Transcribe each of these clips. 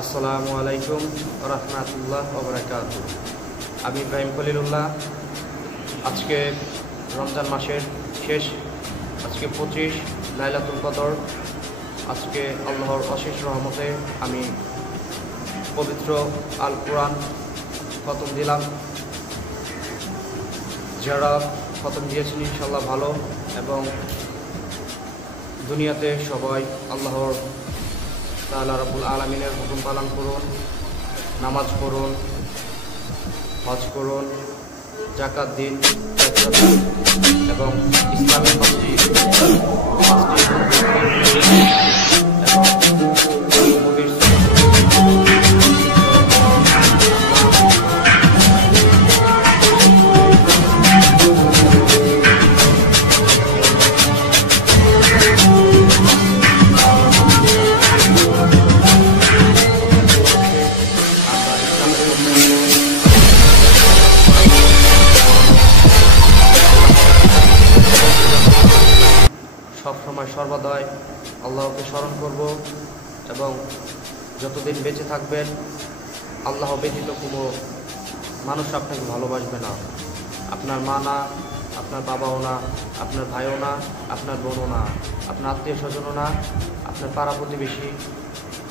আসসালামু আলাইকুম রহমতুল্লাহ ওবরাকাতুহু। আমি ইব্রাহিম খলিলুল্লাহ। আজকে রমজান মাসের শেষ, আজকে 25 লাইলাতুল কদর। আজকে আল্লাহর অশেষ রহমতে আমি পবিত্র আল কুরআন খতম দিলাম। যারা খতম দিয়েছেন ইনশাল্লাহ ভালো, এবং দুনিয়াতে সবাই আল্লাহর তাআলা রব্বুল আলামিনের হুকুম পালন করুন, নামাজ পড়ুন, হজ করুন, যাকাত দিন, এবং ইসলামের পাঁচটি সবসময় সর্বদাই আল্লাহকে স্মরণ করব, এবং যতদিন বেঁচে থাকবেন আল্লাহ ব্যতীত কোনো মানুষ আপনাকে ভালোবাসবে না। আপনার মা না, আপনার বাবাও না, আপনার ভাইও না, আপনার বোনও না, আপনার আত্মীয় স্বজনও না, আপনার পাড়া প্রতিবেশী,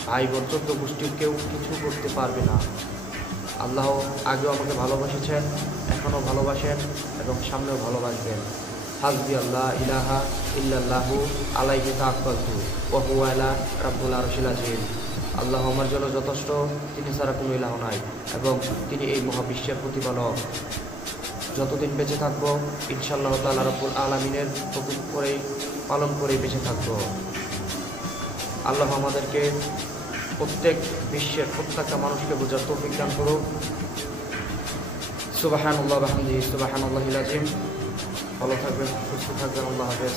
ভাই বোন, 14 গোষ্ঠীর কেউ কিছু করতে পারবে না। আল্লাহ আগেও আমাকে ভালোবাসেছেন, এখনও ভালোবাসেন, এবং সামনেও ভালোবাসবেন। হাসবি আল্লাহ ইলাহা ইল্লাল্লাহু আলাইহি তাওয়াক্কালতু ওয়া হুয়া আলা রাব্বুল আরশিল আযীম। আল্লাহ আমার জন্য যথেষ্ট, তিনি ছাড়া কোনো ইলাহ নাই, এবং তিনি এই মহাবিশ্বের প্রতিপালক। যতদিন বেঁচে থাকবো ইনশাআল্লাহ তাআলা রব্বুল আলামিনের হুকুম করেই পালন করেই বেঁচে থাকবো। আল্লাহ আমাদেরকে প্রত্যেক বিশ্বের প্রত্যেকটা মানুষকে বোঝার তৌফিক দান করুন। সুবহানাল্লাহ ওয়া বিহামদিহি সুবহানাল্লাহিল আযীম। ভালো থাকবেন, সুস্থ থাকবেন। আল্লাহ হাফেজ।